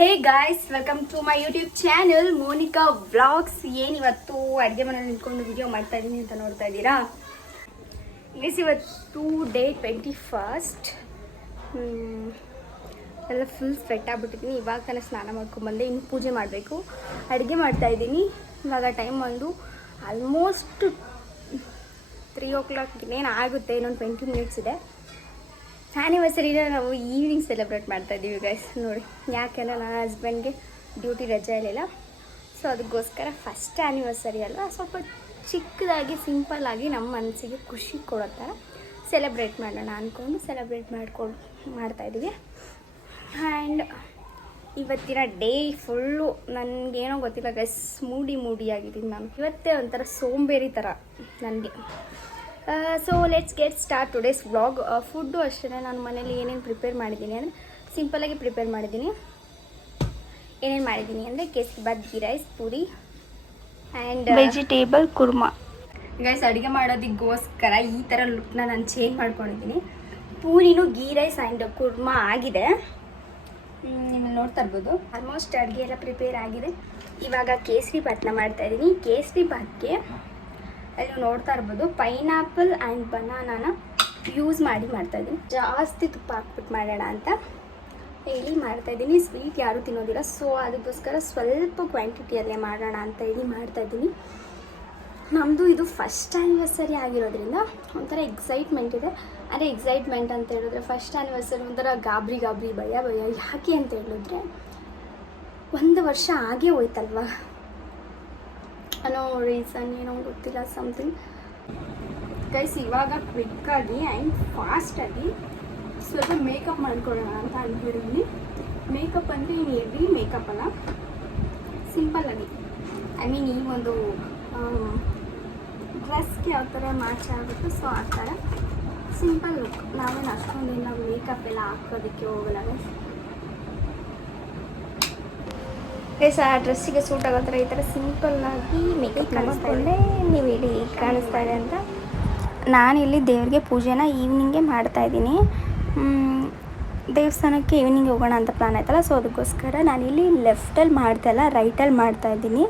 Hey guys, welcome to my YouTube channel Monica vlogs. ಏನಿವತ್ತು ಅಡುಗೆ ಮನೇಲಿ ನಿಂತ್ಕೊಂಡು ವಿಡಿಯೋ ಮಾಡ್ತಾ ಇದ್ದೀನಿ ಅಂತ ನೋಡ್ತಾ ಇದ್ದೀರಾ. ಇವತ್ತು ಡೇ 21. ಎಲ್ಲ ಫುಲ್ ಸ್ವೆಟ್ ಆಗ್ಬಿಟ್ಟಿದ್ದೀನಿ. ಇವಾಗ ತಾನೇ ಸ್ನಾನ ಮಾಡ್ಕೊಂಡ್ಬಂದೆ, ಇನ್ನು ಪೂಜೆ ಮಾಡಬೇಕು. ಅಡುಗೆ ಮಾಡ್ತಾಯಿದ್ದೀನಿ. ಇವಾಗ ಟೈಮ್ ಒಂದು ಆಲ್ಮೋಸ್ಟ್ 3 o'clock ಇನ್ನೇನು ಆಗುತ್ತೆ, ಇನ್ನೊಂದು 20 minutes ಇದೆ. ಆ್ಯನಿವರ್ಸರಿನ ನಾವು ಈವ್ನಿಂಗ್ ಸೆಲೆಬ್ರೇಟ್ ಮಾಡ್ತಾ ಇದ್ದೀವಿ ಗೈಸ್. ನೋಡಿ, ಯಾಕೆಂದರೆ ನನ್ನ ಹಸ್ಬೆಂಡ್ಗೆ ಡ್ಯೂಟಿ ರಜೆ ಇರಲಿಲ್ಲ, ಸೊ ಅದಕ್ಕೋಸ್ಕರ ಫಸ್ಟ್ ಆ್ಯನಿವರ್ಸರಿ ಅಲ್ವಾ, ಸ್ವಲ್ಪ ಚಿಕ್ಕದಾಗಿ ಸಿಂಪಲ್ಲಾಗಿ ನಮ್ಮ ಮನಸ್ಸಿಗೆ ಖುಷಿ ಕೊಡೋ ಥರ ಸೆಲೆಬ್ರೇಟ್ ಮಾಡೋಣ ಅಂದ್ಕೊಂಡು ಮಾಡ್ತಾಯಿದ್ದೀವಿ. ಆ್ಯಂಡ್ ಇವತ್ತಿನ ಡೇ ಫುಲ್ಲು ನನಗೇನೋ ಗೊತ್ತಿಲ್ಲ ಗೈಸ್, ಮೂಡಿ ಆಗಿದ್ದೀನಿ ನಾನು. ಇವತ್ತೇ ಒಂಥರ ಸೋಂಬೇರಿ ಥರ ನನಗೆ. So let's get start today's vlog. Food ಅಷ್ಟೇ, ನಾನು ಮನೇಲಿ ಏನೇನು ಪ್ರಿಪೇರ್ ಮಾಡಿದ್ದೀನಿ ಅಂದರೆ ಸಿಂಪಲಾಗಿ ಪ್ರಿಪೇರ್ ಮಾಡಿದ್ದೀನಿ. ಏನೇನು ಮಾಡಿದ್ದೀನಿ ಅಂದರೆ kesari bath, ghee rice, puri and vegetable kurma. Guys, ಅಡುಗೆ ಮಾಡೋದಕ್ಕೋಸ್ಕರ ಈ ಥರ ಲುಕ್ನ ನಾನು ಚೇಂಜ್ ಮಾಡ್ಕೊಂಡಿದ್ದೀನಿ. ಪೂರಿನೂ ಗೀ ರೈಸ್ ಆ್ಯಂಡ್ ಕುರ್ಮಾ ಆಗಿದೆ, ನಿಮ್ಮಲ್ಲಿ ನೋಡ್ತಾ ಇರ್ಬೋದು. ಆಲ್ಮೋಸ್ಟ್ ಅಡುಗೆ ಎಲ್ಲ ಪ್ರಿಪೇರ್ ಆಗಿದೆ. ಇವಾಗ ಕೇಸರಿ ಬಾತ್ನ ಮಾಡ್ತಾಯಿದ್ದೀನಿ. ಕೇಸರಿ ಬಾತ್ಗೆ ಅಲ್ಲಿ ನೋಡ್ತಾ ಇರ್ಬೋದು ಪೈನಾಪಲ್ ಆ್ಯಂಡ್ ಬನಾನಾನ ಯೂಸ್ ಮಾಡಿ ಮಾಡ್ತಾಯಿದ್ದೀನಿ. ಜಾಸ್ತಿ ತುಪ್ಪ ಹಾಕ್ಬಿಟ್ಟು ಮಾಡೋಣ ಅಂತ ಹೇಳಿ ಮಾಡ್ತಾಯಿದ್ದೀನಿ. ಸ್ವೀಟ್ ಯಾರೂ ತಿನ್ನೋದಿಲ್ಲ, ಸೊ ಅದಕ್ಕೋಸ್ಕರ ಸ್ವಲ್ಪ ಕ್ವಾಂಟಿಟಿಯಲ್ಲೇ ಮಾಡೋಣ ಅಂತ ಹೇಳಿ ಮಾಡ್ತಾಯಿದ್ದೀನಿ. ನಮ್ಮದು ಇದು ಫಸ್ಟ್ ಆ್ಯನಿವರ್ಸರಿ ಆಗಿರೋದ್ರಿಂದ ಒಂಥರ ಎಕ್ಸೈಟ್ಮೆಂಟ್ ಇದೆ. ಅದೇ ಎಕ್ಸೈಟ್ಮೆಂಟ್ ಅಂತ ಹೇಳಿದ್ರೆ ಫಸ್ಟ್ ಆ್ಯನಿವರ್ಸರಿ ಒಂಥರ ಗಾಬರಿ ಭಯ. ಯಾಕೆ ಅಂತ ಹೇಳಿದ್ರೆ 1 ವರ್ಷ ಆಗೇ ಹೋಯ್ತಲ್ವ ಅನ್ನೋ ರೀಸನ್, ಏನೋ ಗೊತ್ತಿಲ್ಲ, ಸಮಥಿಂಗ್. ಗೈಸ್, ಇವಾಗ ಕ್ವಿಕ್ಕಾಗಿ ಆ್ಯಂಡ್ ಫಾಸ್ಟಾಗಿ ಸ್ವಲ್ಪ ಮೇಕಪ್ ಮಾಡ್ಕೊಳ್ಳೋಣ ಅಂತ ಅಂದ್ಕೊಂಡಿದ್ದೀನಿ. ಮೇಕಪ್ ಅಂದರೆ ಏನು ಹೆವಿ ಮೇಕಪ್ ಅಲ್ಲ, ಸಿಂಪಲ್ಲಾಗಿ, ಈ ಒಂದು ಡ್ರೆಸ್ಗೆ ಯಾವ ಥರ ಮ್ಯಾಚ್ ಆಗುತ್ತೋ ಸೊ ಆ ಥರ ಸಿಂಪಲ್ ಲುಕ್. ನಾವೇನು ಅಷ್ಟೊಂದಿಲ್ಲ ಮೇಕಪ್ ಎಲ್ಲ ಹಾಕೋದಕ್ಕೆ ಹೋಗಲ್ಲ ಗೈಸ್. ಆ ಡ್ರೆಸ್ಸಿಗೆ ಸೂಟ್ ಆಗೋ ಥರ ಈ ಥರ ಸಿಂಪಲ್ಲಾಗಿ ಮೇಕಪ್ ಮಾಡಿಕೊಂಡೆ ನೀವು ಇಲ್ಲಿ ಕಾಣಿಸ್ತಾ ಇದೆ ಅಂತ. ನಾನಿಲ್ಲಿ ದೇವ್ರಿಗೆ ಪೂಜೆನ ಈವ್ನಿಂಗೇ ಮಾಡ್ತಾಯಿದ್ದೀನಿ. ದೇವಸ್ಥಾನಕ್ಕೆ ಈವ್ನಿಂಗ್ ಹೋಗೋಣ ಅಂತ ಪ್ಲಾನ್ ಆಯ್ತಲ್ಲ, ಸೊ ಅದಕ್ಕೋಸ್ಕರ ನಾನಿಲ್ಲಿ ಲೆಫ್ಟಲ್ಲಿ ಮಾಡ್ತಾಯಿಲ್ಲ, ರೈಟಲ್ಲಿ ಮಾಡ್ತಾಯಿದ್ದೀನಿ.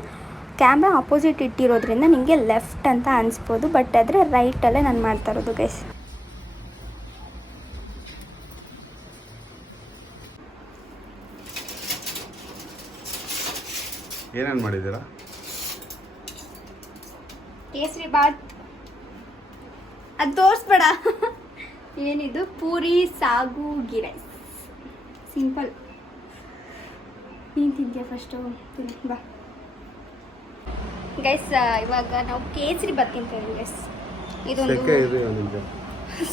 ಕ್ಯಾಮ್ರಾ ಆಪೋಸಿಟ್ ಇಟ್ಟಿರೋದ್ರಿಂದ ನಿಮಗೆ ಲೆಫ್ಟ್ ಅಂತ ಅನಿಸ್ಬೋದು, ಬಟ್ ಆದರೆ ರೈಟಲ್ಲೇ ನಾನು ಮಾಡ್ತಾ ಇರೋದು ಗೈಸ್. ಏನೇನು ಮಾಡಿದ್ದೀರಾ? ಕೇಸರಿ ಬಾತ್ ಅದು ತೋರಿಸ್ಬೇಡ. ಏನಿದು? ಪೂರಿ, ಸಾಗು, ಗೀ ರೈಸ್, ಸಿಂಪಲ್. ನೀನು ತಿಂತೀಯ ಫಸ್ಟು? ತಿನ್ನಿ ಬಾ ಗೈಸ್. ಇವಾಗ ನಾವು ಕೇಸರಿ ಬಾತ್ ತಿಂತೀವಿ ಗೈಸ್. ಇದೊಂದು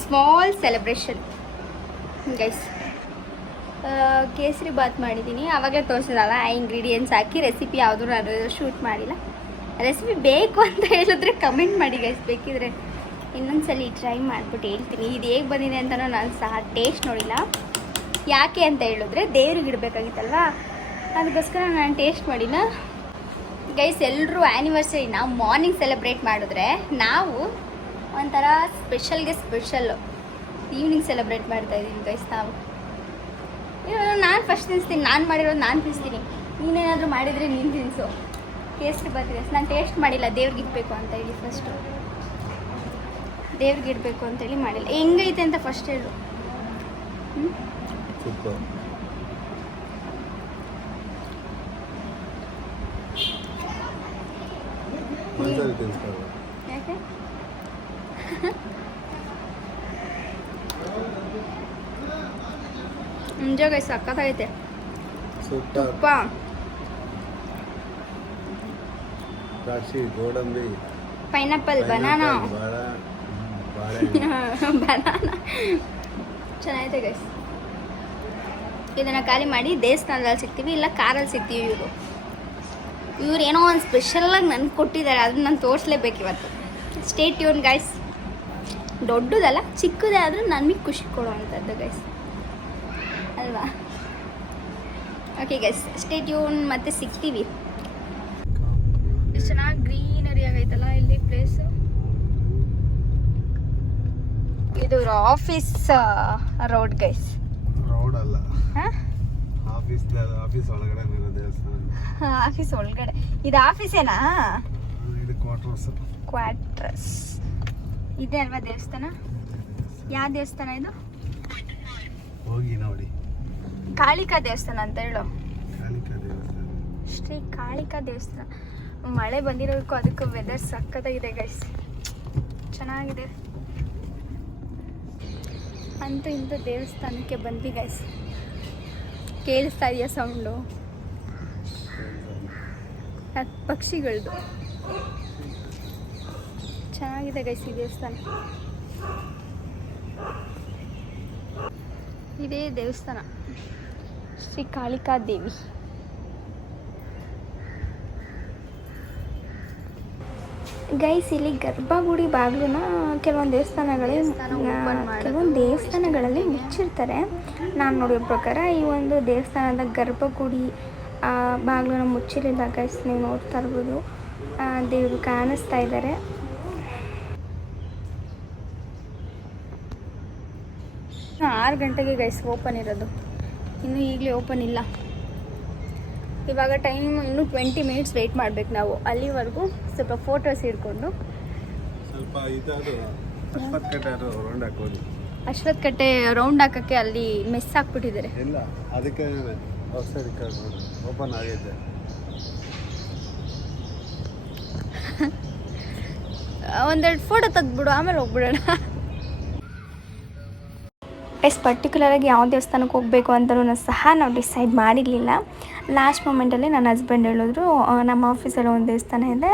small celebration guys. Kesari bath ಮಾಡಿದ್ದೀನಿ, ಆವಾಗಲೇ ತೋರಿಸಿದಲ್ಲ ಆ ಇಂಗ್ರೀಡಿಯೆಂಟ್ಸ್ ಹಾಕಿ. ರೆಸಿಪಿ ಯಾವುದೂ ನಾನು ಶೂಟ್ ಮಾಡಿಲ್ಲ. ರೆಸಿಪಿ ಬೇಕು ಅಂತ ಹೇಳಿದ್ರೆ ಕಮೆಂಟ್ ಮಾಡಿ ಗೈಸ್, ಬೇಕಿದ್ರೆ ಇನ್ನೊಂದ್ಸಲಿ ಟ್ರೈ ಮಾಡಿಬಿಟ್ಟು ಹೇಳ್ತೀನಿ. ಇದು ಹೇಗೆ ಬಂದಿದೆ ಅಂತಲೂ ನಾನು ಸಹ ಟೇಸ್ಟ್ ನೋಡಿಲ್ಲ. ಯಾಕೆ ಅಂತ ಹೇಳಿದ್ರೆ ದೇವ್ರಿಗೆ ಇಡಬೇಕಾಗಿತ್ತಲ್ವ, ಅದಕ್ಕೋಸ್ಕರ ನಾನು ಟೇಸ್ಟ್ ಮಾಡಿಲ್ಲ ಗೈಸ್. ಎಲ್ಲರೂ ಆ್ಯನಿವರ್ಸರಿನ ಮಾರ್ನಿಂಗ್ ಸೆಲೆಬ್ರೇಟ್ ಮಾಡಿದ್ರೆ ನಾವು ಒಂಥರ ಸ್ಪೆಷಲ್ಲು ಈವ್ನಿಂಗ್ ಸೆಲೆಬ್ರೇಟ್ ಮಾಡ್ತಾಯಿದ್ದೀನಿ ಗೈಸ್. ನಾನು ಫಸ್ಟ್ ತಿನ್ನಿಸ್ತೀನಿ, ನಾನು ಮಾಡಿರೋದು ನಾನು ತಿನ್ನಿಸ್ತೀನಿ. ನೀನೇನಾದರೂ ಮಾಡಿದರೆ ನೀನು ತಿನ್ನಿಸು. ಕೇಸರಿ ಬಾತ್ ಗೈಸ್ ನಾನು ಟೇಸ್ಟ್ ಮಾಡಿಲ್ಲ, ದೇವ್ರಿಗೆ ಇಡಬೇಕು ಅಂತ ಹೇಳಿ ಫಸ್ಟು ದೇವ್ರಿಗೆ ಇಡಬೇಕು ಅಂತೇಳಿ ಮಾಡಿಲ್ಲ. ಹೆಂಗೈತೆ ಅಂತ ಫಸ್ಟ್ ಹೇಳು. ಯಾಕೆ ನಿಜ ಗೈಸ್, ಸಕ್ಕತ್ತಾಗೈತೆ. ತುಪ್ಪ, ದ್ರಾಕ್ಷಿ, ಗೋಡಂಬಿ, ಪೈನಾಪಲ್, ಬನಾನಾ ಚೆನ್ನಾಗೈತೆ ಗೈಸ್. ಇದನ್ನು ಖಾಲಿ ಮಾಡಿ ದೇವಸ್ಥಾನದಲ್ಲಿ ಸಿಗ್ತೀವಿ, ಇಲ್ಲ ಕಾರಲ್ಲಿ ಸಿಗ್ತೀವಿ. ಇವ್ರು ಏನೋ ಒಂದು ಸ್ಪೆಷಲಾಗಿ ನನಗೆ ಕೊಟ್ಟಿದ್ದಾರೆ, ಅದನ್ನ ನಾನು ತೋರಿಸ್ಲೇಬೇಕು ಇವತ್ತು. Stay tune guys. ದೊಡ್ಡದಲ್ಲ, ಚಿಕ್ಕದೇ ಆದರೂ ನನಗೆ ಖುಷಿ ಕೊಡುವಂಥದ್ದು ಗೈಸ್ ಅಲ್ವಾ. ಓಕೆ ಗೈಸ್, ಸ್ಟೇ ಟ್ಯೂನ್, ಮತ್ತೆ ಸಿಗ್ತೀವಿ. ಎಷ್ಟು ಚೆನ್ನಾಗಿ ಗ್ರೀನರಿ ಆಗೈತಲ್ಲ ಇಲ್ಲಿ ಪ್ಲೇಸು. ಇದು ಆಫೀಸ್ ರೋಡ್ ಗೈಸ್. ರೋಡ್ ಅಲ್ಲ, ಆಫೀಸ್ ಒಳಗಡೆ ಇರೋ ದೇವಸ್ಥಾನ. ಆಫೀಸ್ ಒಳಗಡೆ ಇದು ಆಫೀಸೇನಾ? ಇದು ಕ್ವಾರ್ಟರ್ಸ್ ಇದೆ ಅಲ್ವಾ ದೇವಸ್ಥಾನ? ಯಾವ ದೇವಸ್ಥಾನ ಇದು? ಹೋಗಿ ನೋಡಿ. ಕಾಳಿಕಾ ದೇವಸ್ಥಾನ ಅಂತ ಹೇಳು. ಕಾಳಿಕಾ ದೇವಸ್ಥಾನ. ಶ್ರೀ ಕಾಳಿಕಾ ದೇವಸ್ಥಾನ. ಮಳೆ ಬಂದಿರೋದಕ್ಕೂ ಅದಕ್ಕೂ ವೆದರ್ ಸಖತ್ತಾಗಿದೆ ಗೈಸ್, ಚೆನ್ನಾಗಿದೆ. ಅಂತೂ ಇಂಥ ದೇವಸ್ಥಾನಕ್ಕೆ ಬಂದ್ವಿ ಗೈಸ್. ಕೇಳಿಸ್ತಾ ಇದೆಯಾ ಸೌಂಡು? ಪಕ್ಷಿಗಳದು. ಚೆನ್ನಾಗಿದೆ ಗೈಸ್ ಈ ದೇವಸ್ಥಾನ. ಇದೇ ದೇವಸ್ಥಾನ ಶ್ರೀ ಕಾಳಿಕಾ ದೇವಿ. ಗೈಸ್ ಇಲ್ಲಿ ಗರ್ಭಗುಡಿ ಬಾಗಿಲನ್ನ ಕೆಲವೊಂದು ದೇವಸ್ಥಾನಗಳಲ್ಲಿ ಮುಚ್ಚಿರ್ತಾರೆ. ನಾನು ನೋಡಿರೋ ಪ್ರಕಾರ ಈ ಒಂದು ದೇವಸ್ಥಾನದ ಗರ್ಭಗುಡಿ ಬಾಗಿಲನ್ನ ಮುಚ್ಚಿರಲಿಲ್ಲ ಗೈಸ್. ನೀವು ನೋಡ್ತಾ ಇರ್ಬೋದು, ದೇವರು ಕಾಣಿಸ್ತಾ ಇದ್ದಾರೆ. ಆರು ಗಂಟೆಗೆ ಗೈಸ್ ಓಪನ್ ಇರೋದು, ಇನ್ನೂ ಈಗಲೇ ಓಪನ್ ಇಲ್ಲ. ಇವಾಗ ಟೈಮ್ ಇನ್ನೂ 20 ಮಿನಿಟ್ಸ್ ವೆಯ್ಟ್ ಮಾಡಬೇಕು ನಾವು. ಅಲ್ಲಿವರೆಗೂ ಸ್ವಲ್ಪ ಫೋಟೋಸ್ ಹಿಡ್ಕೊಂಡು ಸ್ವಲ್ಪ ಇದಾದ್ರು ಅಶ್ವತ್ಥ ಕಟ್ಟೆ ರೌಂಡ್ ಹಾಕಕ್ಕೆ ಅಲ್ಲಿ ಮೆಸ್ ಹಾಕ್ಬಿಟ್ಟಿದ್ದಾರೆ. ಇಲ್ಲ, ಅದಕ್ಕೆ ಓಪನ್ ಆಗೈತೆ. ಒಂದೆರಡು ಫೋಟೋ ತೆಗೆದ್ಬಿಡು, ಆಮೇಲೆ ಹೋಗ್ಬಿಡೋಣ. ಪರ್ಟಿಕ್ಯುಲರಾಗಿ ಯಾವ ದೇವಸ್ಥಾನಕ್ಕೆ ಹೋಗಬೇಕು ಅಂತಲೂ ಸಹ ನಾವು ಡಿಸೈಡ್ ಮಾಡಿರಲಿಲ್ಲ. ಲಾಸ್ಟ್ ಮೂಮೆಂಟಲ್ಲಿ ನನ್ನ ಹಸ್ಬೆಂಡ್ ಹೇಳಿದ್ರು, ನಮ್ಮ ಆಫೀಸಲ್ಲಿ ಒಂದು ದೇವಸ್ಥಾನ ಇದೆ,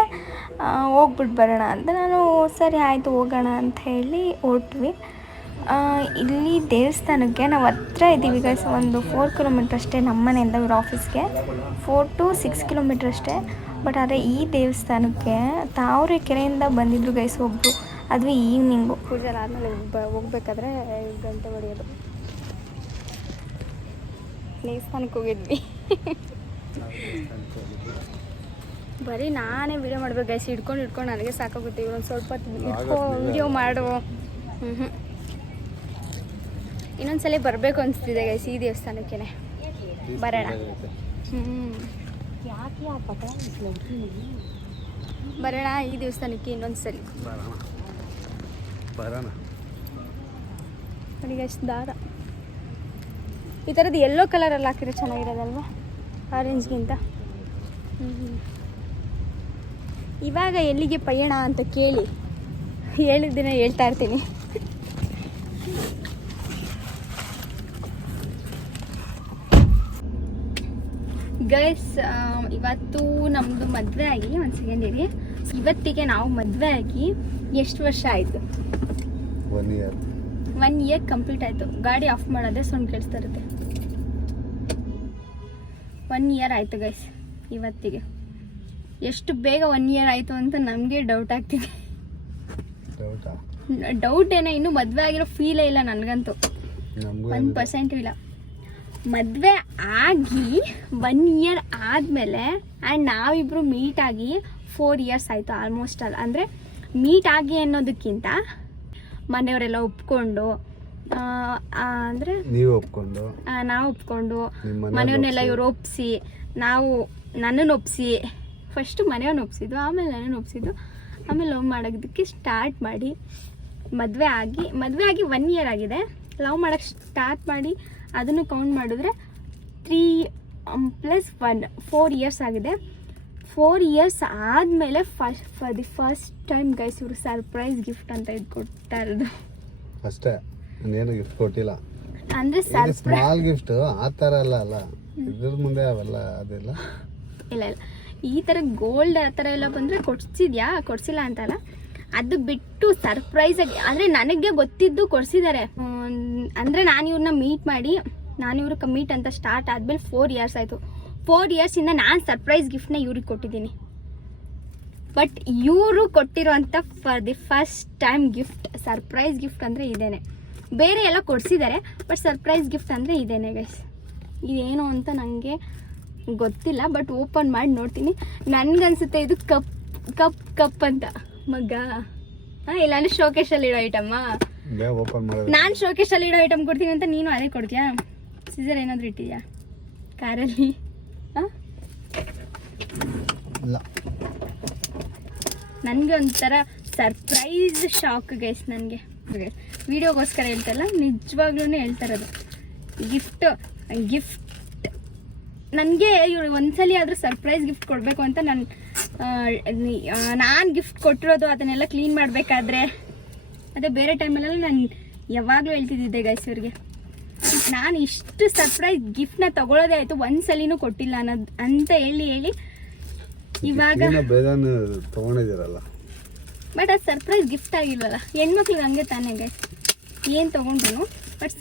ಹೋಗ್ಬಿಟ್ಟು ಬರೋಣ ಅಂತ. ನಾನು ಸರಿ ಆಯಿತು ಹೋಗೋಣ ಅಂತ ಹೇಳಿ ಹೊರಟ್ವಿ. ಇಲ್ಲಿ ದೇವಸ್ಥಾನಕ್ಕೆ ನಾವು ಹತ್ರ ಇದ್ದೀವಿ ಗೈಸ್. ಒಂದು 4 ಕಿಲೋಮೀಟ್ರ್ ಅಷ್ಟೇ ನಮ್ಮ ಮನೆಯಿಂದ ಇವ್ರ ಆಫೀಸ್ಗೆ, 4 to 6 ಕಿಲೋಮೀಟ್ರ್ ಅಷ್ಟೇ. ಬಟ್ ಆದರೆ ಈ ದೇವಸ್ಥಾನಕ್ಕೆ ತಾವರೆಕೆರೆಯಿಂದ ಬಂದಿದ್ರು ಗೈಸ್ ಒಬ್ಬರು. ಅದು ಈವ್ನಿಂಗು ಪೂಜೆ ಆದಮೇಲೆ ಹೋಗ್ಬೇಕಾದ್ರೆ ಗಂಟೆ ಹೊಡೆಯೋದು. ದೇವಸ್ಥಾನಕ್ಕೆ ಹೋಗಿದ್ವಿ. ಬರೀ ನಾನೇ ವಿಡಿಯೋ ಮಾಡ್ಬೇಕು ಗೈಸ್. ಹಿಡ್ಕೊಂಡು ನನಗೆ ಸಾಕಾಗುತ್ತೆ. ಒಂದು ಸ್ವಲ್ಪ ವಿಡಿಯೋ ಮಾಡು. ಇನ್ನೊಂದ್ಸಲ ಬರಬೇಕು ಅನಿಸ್ತಿದೆ ಗೈಸ್ ಈ ದೇವಸ್ಥಾನಕ್ಕೆ. ಬರೋಣ. ಬರೋಣ ಈ ದೇವಸ್ಥಾನಕ್ಕೆ ಇನ್ನೊಂದ್ಸಲಿ. ಬರೋಣ. ನನಗೆ ಅಷ್ಟು ದಾರ ಈ ಥರದ್ದು ಯೆಲ್ಲೋ ಕಲರಲ್ಲಿ ಹಾಕಿದ್ರೆ ಚೆನ್ನಾಗಿರೋದಲ್ವಾ ಆರೆಂಜ್ಗಿಂತ. ಇವಾಗ ಎಲ್ಲಿಗೆ ಪಯಣ ಅಂತ ಕೇಳಿ ಹೇಳಿದ ದಿನ ಹೇಳ್ತಾ ಇರ್ತೀನಿ. ಗೈಸ್ ಇವತ್ತು ನಮ್ಮದು ಮದುವೆ ಆಗಿ ಒಂದು ಸೆಕೆಂಡ್ ಇರಿ. ಇವತ್ತಿಗೆ ನಾವು ಮದುವೆ ಆಗಿ ಎಷ್ಟು ವರ್ಷ ಆಯಿತು? 1 ಇಯರ್ ಕಂಪ್ಲೀಟ್ ಆಯಿತು. ಗಾಡಿ ಆಫ್ ಮಾಡೋದೇ ಸೌಂಡ್ ಕೇಳಿಸ್ತಾ ಇರುತ್ತೆ. 1 ಇಯರ್ ಆಯಿತು ಗೈಸ್ ಇವತ್ತಿಗೆ. ಎಷ್ಟು ಬೇಗ 1 ಇಯರ್ ಆಯಿತು ಅಂತ ನಮಗೆ ಡೌಟ್ ಆಗ್ತಿದೆ. ಡೌಟ್ ಏನೋ, ಇನ್ನೂ ಮದುವೆ ಆಗಿರೋ ಫೀಲೇ ಇಲ್ಲ ನನಗಂತೂ, 1% ಇಲ್ಲ. ಮದುವೆ ಆಗಿ 1 ಇಯರ್ ಆದಮೇಲೆ ಆ್ಯಂಡ್ ನಾವಿಬ್ಬರು ಮೀಟ್ ಆಗಿ 4 ಇಯರ್ಸ್ ಆಯಿತು ಆಲ್ಮೋಸ್ಟ್. ಅಂದರೆ ಮೀಟ್ ಆಗಿ ಅನ್ನೋದಕ್ಕಿಂತ ಮನೆಯವರೆಲ್ಲ ಒಪ್ಕೊಂಡು, ಅಂದರೆ ನೀವು ಒಪ್ಕೊಂಡು, ನಾವು ಒಪ್ಕೊಂಡು, ಮನೆಯವ್ರನ್ನೆಲ್ಲ ಇವ್ರು ಒಪ್ಪಿಸಿ, ನಾವು ನನ್ನನ್ನು ಒಪ್ಪಿಸಿ, ಫಸ್ಟು ಮನೆಯವ್ರನ್ನ ಒಪ್ಸಿದ್ದು, ಆಮೇಲೆ ನನ್ನನ್ನು ಒಪ್ಸಿದ್ದು, ಆಮೇಲೆ ಲವ್ ಮಾಡೋದಕ್ಕೆ ಸ್ಟಾರ್ಟ್ ಮಾಡಿ ಮದುವೆ ಆಗಿ 1 ಇಯರ್ ಆಗಿದೆ. ಲವ್ ಮಾಡೋಕ್ಕೆ ಸ್ಟಾರ್ಟ್ ಮಾಡಿ ಅದನ್ನು ಕೌಂಟ್ ಮಾಡಿದ್ರೆ 3 + 1 4 ಇಯರ್ಸ್ ಆಗಿದೆ. 4 ಇಯರ್ಸ್ ಆದಮೇಲೆ for the first time guys ಇವರು ಸರ್ಪ್ರೈಸ್ ಗಿಫ್ಟ್ ಅಂತ ಇದು ಕೊಡ್ತಾ ಇರೋದು ಅಷ್ಟೇ. ಏನು ಗಿಫ್ಟ್ ಕೊಟ್ಟಿಲ್ಲ ಅಂದರೆ ಸ್ಮಾಲ್ ಗಿಫ್ಟ್ ಆ ಥರ ಅಲ್ಲ ಇದ್ರ ಮುಂದೆ ಅವೆಲ್ಲ ಅದೆಲ್ಲ ಇಲ್ಲ. ಈ ಥರ ಗೋಲ್ಡ್ ಆ ಥರ ಎಲ್ಲ ಬಂದರೆ ಕೊಡ್ಸಿಲ್ಲ ಅಂತಲ್ಲ, ಅದು ಬಿಟ್ಟು ಸರ್ಪ್ರೈಸಾಗಿ, ಅಂದರೆ ನನಗೆ ಗೊತ್ತಿದ್ದು ಕೊಡಿಸಿದ್ದಾರೆ. ಅಂದರೆ ನಾನು ಇವ್ರನ್ನ ಮೀಟ್ ಅಂತ ಸ್ಟಾರ್ಟ್ ಆದಮೇಲೆ 4 ಇಯರ್ಸ್ ಆಯಿತು. 4 ಇಯರ್ಸಿಂದ ನಾನು ಸರ್ಪ್ರೈಸ್ ಗಿಫ್ಟ್ನ ಇವ್ರಿಗೆ ಕೊಟ್ಟಿದ್ದೀನಿ. ಬಟ್ ಇವರು ಕೊಟ್ಟಿರೋಂಥ for the first time gift, surprise gift ಅಂದರೆ ಇದೇನೆ. ಬೇರೆ ಎಲ್ಲ ಕೊಡಿಸಿದ್ದಾರೆ, ಬಟ್ ಸರ್ಪ್ರೈಸ್ ಗಿಫ್ಟ್ ಅಂದರೆ ಇದೇನೆ ಗೈಸ್. ಇದೇನು ಅಂತ ನನಗೆ ಗೊತ್ತಿಲ್ಲ, ಬಟ್ ಓಪನ್ ಮಾಡಿ ನೋಡ್ತೀನಿ. ನನಗನ್ಸುತ್ತೆ ಇದು ಕಪ್ ಅಂತ ಮಗ್ಗ. ಇಲ್ಲಾಂದ್ರೆ ಶೋಕೇಶಲ್ಲಿ ಇಡೋ ಐಟಮ್ಮ. ನಾನು ಶೋಕೇಶಲ್ಲಿ ಇಡೋ ಐಟಮ್ ಕೊಡ್ತೀನಿ ಅಂತ ನೀನು ಅದೇ ಕೊಡ್ತೀಯಾ? ಸೀಸರ್ ಏನಾದರೂ ಇಟ್ಟಿದ್ಯಾ? ಕಾರಲ್ಲಿ ಇಲ್ಲ ನನಗೆ ಒಂಥರ ಸರ್ಪ್ರೈಸ್ ಶಾಕ್ ಗೈಸ್. ನನಗೆ ವಿಡಿಯೋಗೋಸ್ಕರ ಹೇಳ್ತಾರಲ್ಲ, ನಿಜವಾಗ್ಲೂ ಹೇಳ್ತಾರದು. ಗಿಫ್ಟ್ ನನಗೆ ಇವ್ರು ಒಂದ್ಸಲಿ ಆದರೂ ಸರ್ಪ್ರೈಸ್ ಗಿಫ್ಟ್ ಕೊಡಬೇಕು ಅಂತ ನಾನು ಗಿಫ್ಟ್ ಕೊಟ್ಟಿರೋದು ಅದನ್ನೆಲ್ಲ ಕ್ಲೀನ್ ಮಾಡಬೇಕಾದ್ರೆ, ಅದೇ ಬೇರೆ ಟೈಮಲ್ಲೆಲ್ಲ ನಾನು ಯಾವಾಗಲೂ ಹೇಳ್ತಿದ್ದೆ ಗೈಸ್ ಇವ್ರಿಗೆ, ನಾನು ಇಷ್ಟು ಸರ್ಪ್ರೈಸ್ ಗಿಫ್ಟ್ನ ತಗೊಳ್ಳೋದೇ ಆಯಿತು, ಒಂದ್ಸಲಿನೂ ಕೊಟ್ಟಿಲ್ಲ ಅನ್ನೋದು ಅಂತ ಹೇಳಿ ಇವಾಗ ತಗೊಂಡಿದ್ದೀರಲ್ಲ. ಬಟ್ ಅದು ಸರ್ಪ್ರೈಸ್ ಗಿಫ್ಟ್ ಆಗಿಲ್ವಲ್ಲ. ಹೆಣ್ಮಕ್ಳಿಗೆ ಹಂಗೆ ತಾನೇ ಗೈಸ್, ಏನು ತೊಗೊಂಡ್ರು ಬಟ್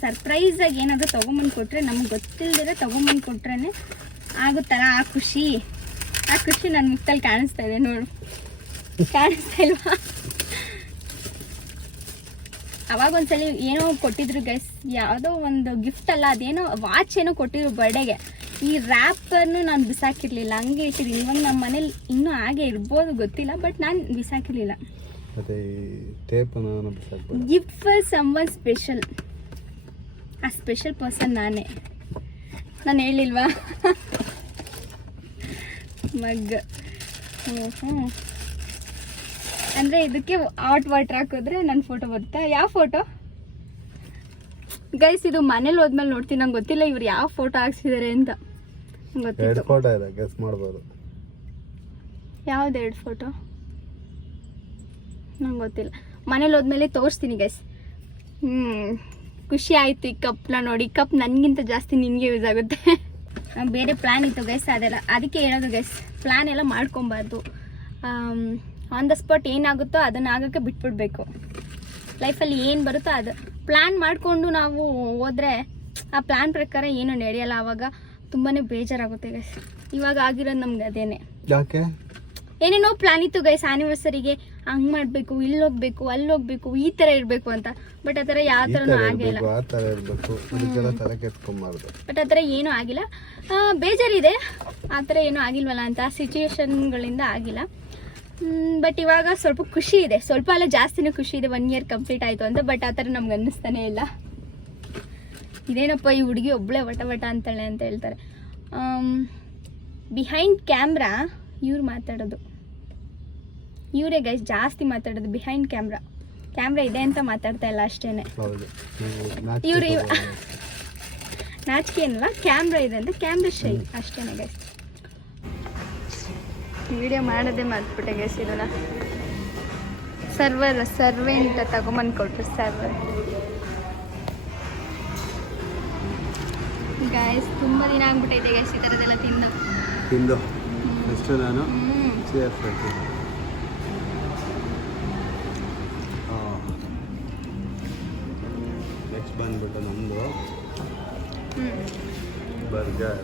ಸರ್ಪ್ರೈಸಾಗಿ ಏನಾದರೂ ತೊಗೊಂಬಂದು ಕೊಟ್ಟರೆ, ನಮ್ಗೆ ಗೊತ್ತಿಲ್ಲದಿರೋ ತೊಗೊಂಬಂದು ಕೊಟ್ರೇ ಆಗುತ್ತಲ್ಲ ಆ ಖುಷಿ ನನ್ನ ಮುಖದಲ್ಲಿ ಕಾಣಿಸ್ತಾ ಇದೆ ನೋಡು. ಕಾಣಿಸ್ತಾ ಇಲ್ವಾ? ಅವಾಗ ಒಂದ್ಸಲಿ ಏನೋ ಕೊಟ್ಟಿದ್ರು ಗೈಸ್, ಯಾವುದೋ ಒಂದು ಗಿಫ್ಟ್ ಅಲ್ಲ, ಅದೇನೋ ವಾಚ್ ಏನೋ ಕೊಟ್ಟಿದ್ರು ಬರ್ಡೇಗೆ. ಈ ರ್ಯಾಪನ್ನು ನಾನು ಬಿಸಾಕಿರ್ಲಿಲ್ಲ, ಹಂಗೆ ಇಟ್ಟಿದ್ದೀನಿ. ಇವಾಗ ನಮ್ಮ ಮನೇಲಿ ಇನ್ನೂ ಹಾಗೆ ಇರ್ಬೋದು ಗೊತ್ತಿಲ್ಲ, ಬಟ್ ನಾನು ಬಿಸಾಕಿರ್ಲಿಲ್ಲ. Gift for someone special. ಆ ಸ್ಪೆಷಲ್ ಪರ್ಸನ್ ನಾನೇ. ನಾನು ಹೇಳಿಲ್ವಾ? ಮಗ್ ಅಂದರೆ ಇದಕ್ಕೆ ಹಾಟ್ ವಾಟರ್ ಹಾಕಿದ್ರೆ ನನ್ನ ಫೋಟೋ ಬರುತ್ತೆ. ಯಾವ ಫೋಟೋ ಗೈಸ್? ಇದು ಮನೇಲಿ ಹೋದ್ಮೇಲೆ ನೋಡ್ತೀನಿ. ನಂಗೆ ಗೊತ್ತಿಲ್ಲ ಇವ್ರು ಯಾವ ಫೋಟೋ ಹಾಕ್ಸಿದ್ದಾರೆ ಅಂತ. ಎರಡು ಫೋಟೋ ಇದೆ, ಗೆಸ್ ಮಾಡ್ಬೋದು. ಯಾವ್ದು ಎರಡು ಫೋಟೋ ನಂಗೆ ಗೊತ್ತಿಲ್ಲ. ಮನೇಲಿ ಹೋದ್ಮೇಲೆ ತೋರಿಸ್ತೀನಿ ಗೈಸ್. ಖುಷಿ ಆಯಿತು ಈ ಕಪ್ನ ನೋಡಿ. ಕಪ್ ನನಗಿಂತ ಜಾಸ್ತಿ ನಿನಗೆ ಯೂಸ್ ಆಗುತ್ತೆ. ಬೇರೆ ಪ್ಲ್ಯಾನ್ ಇತ್ತು ಗೈಸ್, ಅದಕ್ಕೆ ಹೇಳೋದು ಗೈಸ್, ಪ್ಲ್ಯಾನ್ ಎಲ್ಲ ಮಾಡ್ಕೊಬಾರ್ದು. ಆನ್ ದ ಸ್ಪಾಟ್ ಏನಾಗುತ್ತೋ ಅದನ್ನು ಆಗೋಕ್ಕೆ ಬಿಟ್ಬಿಡ್ಬೇಕು. ಲೈಫಲ್ಲಿ ಏನು ಬರುತ್ತೋ ಅದು ಪ್ಲ್ಯಾನ್ ಮಾಡಿಕೊಂಡು ನಾವು ಹೋದರೆ ಆ ಪ್ಲ್ಯಾನ್ ಪ್ರಕಾರ ಏನೂ ನಡೆಯಲ್ಲ. ಆವಾಗ ತುಂಬಾ ಬೇಜಾರಾಗುತ್ತೆ ಗೈಸ್. ಇವಾಗ ಆಗಿರೋದು ನಮ್ಗೆ ಅದೇನೆ. ಯಾಕೆ? ಏನೇನೋ ಪ್ಲಾನ್ ಇತ್ತು ಗೈಸ್, ಆ್ಯನಿವರ್ಸರಿಗೆ ಹಂಗೆ ಮಾಡಬೇಕು, ಇಲ್ಲಿ ಹೋಗ್ಬೇಕು, ಅಲ್ಲಿ ಹೋಗ್ಬೇಕು, ಈ ಥರ ಇರಬೇಕು ಅಂತ. ಬಟ್ ಆ ಥರ ಯಾವ ಥರನೂ ಆಗಿಲ್ಲ. ಬಟ್ ಆ ಥರ ಏನೂ ಆಗಿಲ್ಲ. ಬೇಜಾರಿದೆ ಆ ಥರ ಏನೂ ಆಗಿಲ್ವಲ್ಲ ಅಂತ, ಸಿಚುವೇಶನ್ಗಳಿಂದ ಆಗಿಲ್ಲ. ಬಟ್ ಇವಾಗ ಸ್ವಲ್ಪ ಖುಷಿ ಇದೆ, ಸ್ವಲ್ಪ ಅಲ್ಲ ಜಾಸ್ತಿನೇ ಖುಷಿ ಇದೆ. 1 ಇಯರ್ ಕಂಪ್ಲೀಟ್ ಆಯಿತು ಅಂತ. ಬಟ್ ಆ ಥರ ನಮ್ಗೆ ಅನ್ನಿಸ್ತಾನೆ ಇಲ್ಲ. ಇದೇನಪ್ಪ ಈ ಹುಡುಗಿ ಒಬ್ಬಳೇ ವಟ ಅಂತಾಳೆ ಅಂತ ಹೇಳ್ತಾರೆ. ಬಿಹೈಂಡ್ ಕ್ಯಾಮ್ರಾ ಇವ್ರು ಮಾತಾಡೋದು, ಇವರೇ ಗೈಸ್ ಜಾಸ್ತಿ ಮಾತಾಡೋದು ಬಿಹೈಂಡ್ ಕ್ಯಾಮ್ರಾ ಇದೆ ಅಂತ ಮಾತಾಡ್ತಾ ಇಲ್ಲ ಅಷ್ಟೇ. ಇವರು ನಾಚಿಕೆ ಏನಲ್ಲ, ಕ್ಯಾಮ್ರಾ ಇದೆ ಅಂತ ಕ್ಯಾಮ್ರಾ ಶೈ ಅಷ್ಟೇ ಗೈಸ್. ವಿಡಿಯೋ ಮಾಡೋದೇ ಮರ್ತ್ಬಿಟ್ಟೆ ಗೈಸ್. ಇದನ್ನ ಸರ್ವೆಂಟ್ ತಗೊಂಬಂದು ಕೊಟ್ಟರು. ಸರ್ವರ್ ಗೈಸ್ ತುಂಬ ದಿನ ಆಗ್ಬಿಟ್ಟೈತೆ ಗೈಸ್ ಈ ಥರದ್ದೆಲ್ಲ ತಿಂದು ಎಷ್ಟು ನಾನು ನೆಕ್ಸ್ಟ್ ಬಂದ್ಬಿಟ್ಟು ನಮ್ಮದು ಬರ್ಗರ್.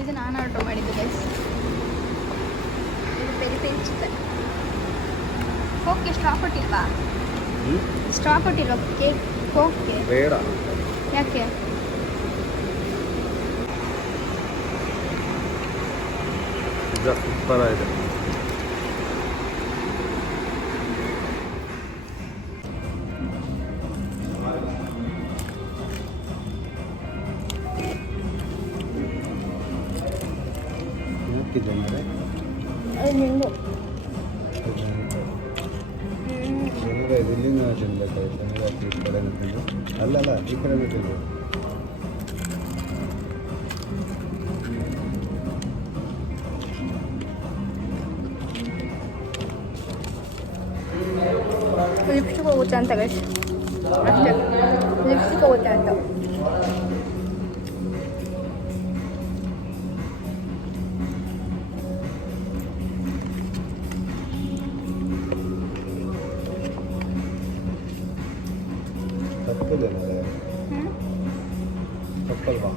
ಇದು ನಾನು ಆರ್ಡರ್ ಮಾಡಿದ್ದು ಗೈಸ್. ಇದು ಪೆರಿ ಚಿಕನ್. ಕೋಕ್ಗೆ ಸ್ಟ್ರಾ ಕೊಟ್ಟಿಲ್ವಾ? ಸ್ಟ್ರಾ ಕೊಟ್ಟಿಲ್ವಾ ಕೇಕ್ ಕೋಕ್ಗೆ? ಬೇಡ. ಯಾಕೆ? ಸೂಪರ್ ಆಗಿದೆ. ಅಂದರೆ ಇಲ್ಲಿಂದ ತಿನ್ಬೇಕಾಯ್ತು. ಈ ಕಡೆ ತಿಂದು ಅಲ್ಲಲ್ಲ ಈ ಕಡೆ ತಿಂದು. ಲಿಪ್ಸ್ಟಿಕ್ ಹೋಗುತ್ತೆ ಅಂತ ಗೈಸ್, ಅಷ್ಟೇ. ಲಿಪ್ಸ್ಟಿಕ್ ಹೋಗುತ್ತೆ ಅಂತ. ತಪ್ಪಲ್ವಾ?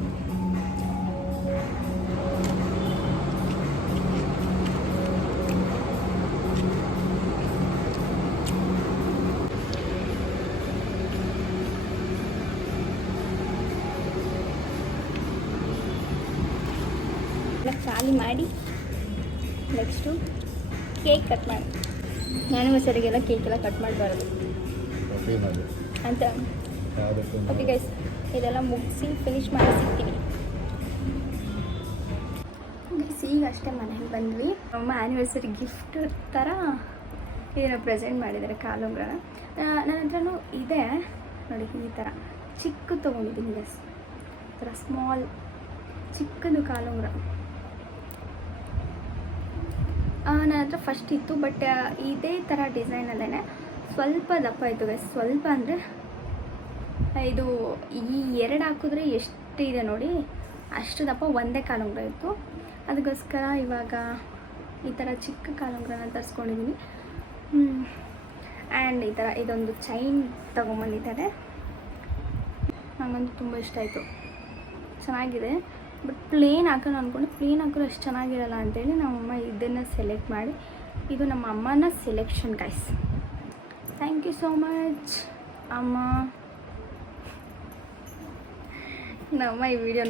ಖಾಲಿ ಮಾಡಿ ನೆಕ್ಸ್ಟು ಕೇಕ್ ಕಟ್ ಮಾಡಿ. ಆ್ಯನಿವರ್ಸರಿಗೆಲ್ಲ ಕೇಕ್ ಎಲ್ಲ ಕಟ್ ಮಾಡಬಾರ್ದು ಅಂತ. ಓಕೆ ಗೈಸ್, ಇದೆಲ್ಲ ಮುಗಿಸಿ ಫಿನಿಶ್ ಮಾಡಿ ಸಿಗ್ತೀವಿ. ಈಗ ಅಷ್ಟೇ ಮನೆಗೆ ಬಂದ್ವಿ. ನಮ್ಮ ಆ್ಯನಿವರ್ಸರಿ ಗಿಫ್ಟ್ ಥರ ಏನೋ ಪ್ರೆಸೆಂಟ್ ಮಾಡಿದ್ದಾರೆ ಕಾಲುಂಗ್ರನ. ನನ್ನ ಹತ್ರನೂ ಇದೆ ನೋಡಿ, ಈ ಥರ ಚಿಕ್ಕದು ತೊಗೊಂಡಿದ್ದೀನಿ. ಗಸ್ ಈ ಥರ ಸ್ಮಾಲ್ ಚಿಕ್ಕದು ಕಾಲುಂಗ್ರ ನನ್ನ ಹತ್ರ ಫಸ್ಟ್ ಇತ್ತು. ಬಟ್ ಇದೇ ಥರ ಡಿಸೈನಲ್ಲೇ ಸ್ವಲ್ಪ ದಪ್ಪ ಇತ್ತು ಗೈಸ್. ಸ್ವಲ್ಪ ಅಂದರೆ ಇದು ಈ 2 ಹಾಕಿದ್ರೆ ಎಷ್ಟಿದೆ ನೋಡಿ, ಅಷ್ಟು ದಪ್ಪ ಒಂದೇ ಕಾಲುಂಗ್ರ ಇತ್ತು. ಅದಕ್ಕೋಸ್ಕರ ಇವಾಗ ಈ ಥರ ಚಿಕ್ಕ ಕಾಲುಂಗ್ರನ ತರಿಸ್ಕೊಂಡಿದ್ದೀನಿ. ಆ್ಯಂಡ್ ಈ ಥರ ಇದೊಂದು ಚೈನ್ ತೊಗೊಂಬಂದಿದ್ದಾರೆ. ನನಗಂತೂ ತುಂಬ ಇಷ್ಟ ಆಯಿತು, ಚೆನ್ನಾಗಿದೆ. ಬಟ್ ಪ್ಲೇನ್ ಹಾಕೋಣ ಅಂದ್ಕೊಂಡು ಪ್ಲೇನ್ ಹಾಕೋರು ಅಷ್ಟು ಚೆನ್ನಾಗಿರಲ್ಲ ಅಂತೇಳಿ ನಮ್ಮಮ್ಮ ಇದನ್ನು ಸೆಲೆಕ್ಟ್ ಮಾಡಿ, ಇದು ನಮ್ಮ ಅಮ್ಮನ selection guys. Thank you so much ಅಮ್ಮ. ನಮ್ಮಮ್ಮ ಈ ವಿಡಿಯೋ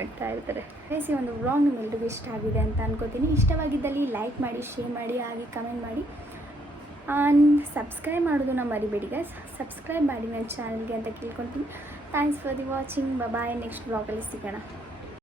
ನಗ್ತಾ ಇರ್ತಾರೆ. ಈ ಒಂದು ವ್ಲಾಗ್ ನಿಮ್ಮೆಲ್ರಿಗೂ ಇಷ್ಟ ಆಗಿದೆ ಅಂತ ಅನ್ಕೋತೀನಿ. ಇಷ್ಟವಾಗಿದ್ದಲ್ಲಿ ಲೈಕ್ ಮಾಡಿ, ಶೇರ್ ಮಾಡಿ, ಹಾಗೆ ಕಮೆಂಟ್ ಮಾಡಿ. ಸಬ್ಸ್ಕ್ರೈಬ್ ಮಾಡೋದನ್ನ ಮರಿಬೇಡಿ ಗೈಸ್. ಸಬ್ಸ್ಕ್ರೈಬ್ ಮಾಡಿ ನನ್ನ ಚಾನಲ್ಗೆ ಅಂತ ಕೇಳ್ಕೊತೀನಿ. Thanks for the watching. Bye. Next ವ್ಲಾಗಲ್ಲಿ ಸಿಗೋಣ.